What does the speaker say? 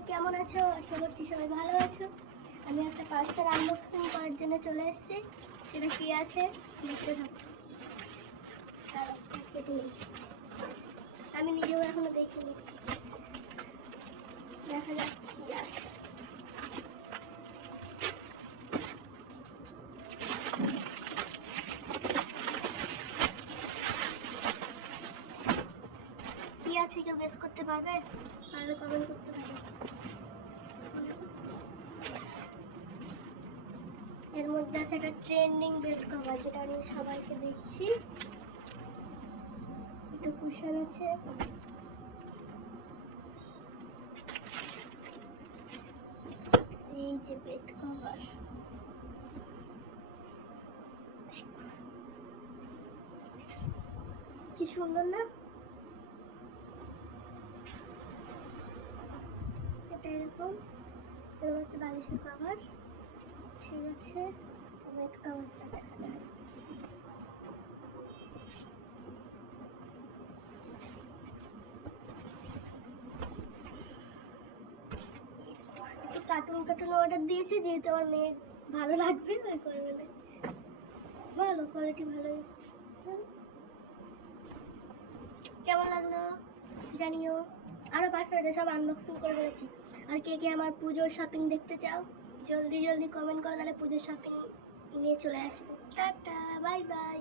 সবাই কেমন আছো? আশা করছি সবাই ভালো আছো। আমি একটা পার্সেল আনবক্সিং করার জন্য চলে এসেছি। সেটা কি আছে? দেখতে থাকো। আমি নিজেও এখনও দেখিনি। দেখা যাক কি আছে। কি আছে কেউ গেস করতে পারবে? তাহলে কমেন্ট করতে পারবে। এর মধ্যে আছে একটা ট্রেন্ডিং বেড কভার যেটা আমি সবাইকে দিচ্ছি একটু কুশন আছে। এই যে বেড কভার কি সুন্দর না? এটা এরকম। এরকম হচ্ছে বালিশের কভার দেখা যায় একটু কার্টুন কার্টুন অর্ডার দিয়েছে, যেহেতু আমার মেয়ে ভালো লাগবে ওই করবে ভালো কোয়ালিটি ভালো এসছে। কেমন লাগল জানিও। আরও পাঁচটা সব আনবক্সিং করে বলেছি আর কে কে আমার পুজোর শপিং দেখতে চাও? জলদি জলদি কমেন্ট করো তাহলে পুজোর শপিং নিয়ে চলে আসব। Tata bye bye